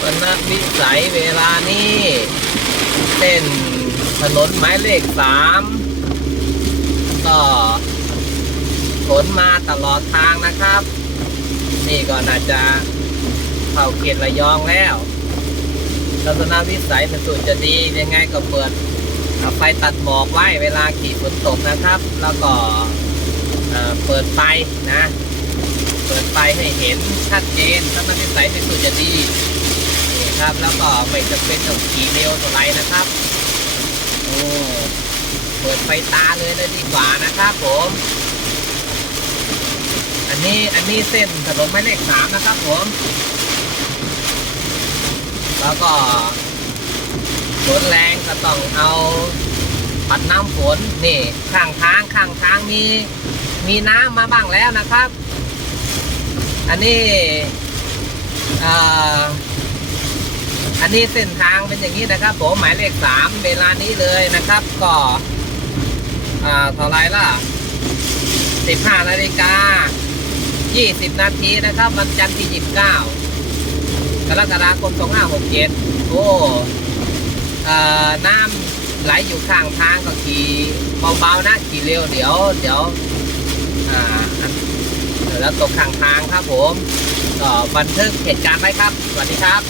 สนวิสัยเวลานี้เส้นถนนหมายเลขสามก็ฝนมาตลอดทางนะครับ นี่ก็น่าจะเข้าเขตระยองแล้วทัศนวิสัยมันสุดจะดียังไงก็เปิดไฟตัดหมอกไว้เวลาขี่ฝนตกนะครับ แล้วก็เปิดไฟนะ เปิดไฟให้เห็นชัดเจนทัศนวิสัยเป็นสุดจะดี ครับ แล้วก็ไม่จำเป็นต้องขี่เร็วเท่าไรนะครับโอ้เปิดไฟตาเลยเลยดีกว่านะครับผม อันนี้อันนี้เส้นถนนหมายเลขสามนะครับผม แล้วก็ฝนแรงก็ต้องเอาปัดน้ำฝนนี่ข้างทางข้างทางมีมีน้ำมาบ้างแล้วนะครับ อันนี้เอ่อ อันนี้เส้นทางเป็นอย่างนี้นะครับ ผมหมายเลขสามเวลานี้เลยนะครับ ก็อ่าเท่าไรล่ะสิบห้านาฬิกา20นาทีนะครับ วันจันทร์ที่29กรกฎาคม2567โอ้เอ่อน้ำไหลอยู่ข้างทางก็ขี่เบาๆนะขี่เร็วเดี๋ยว เดี๋ยวอ่าแล้วตกข้างทางครับผมก็บันทึกเหตุการณ์ไว้ครับ สวัสดีครับ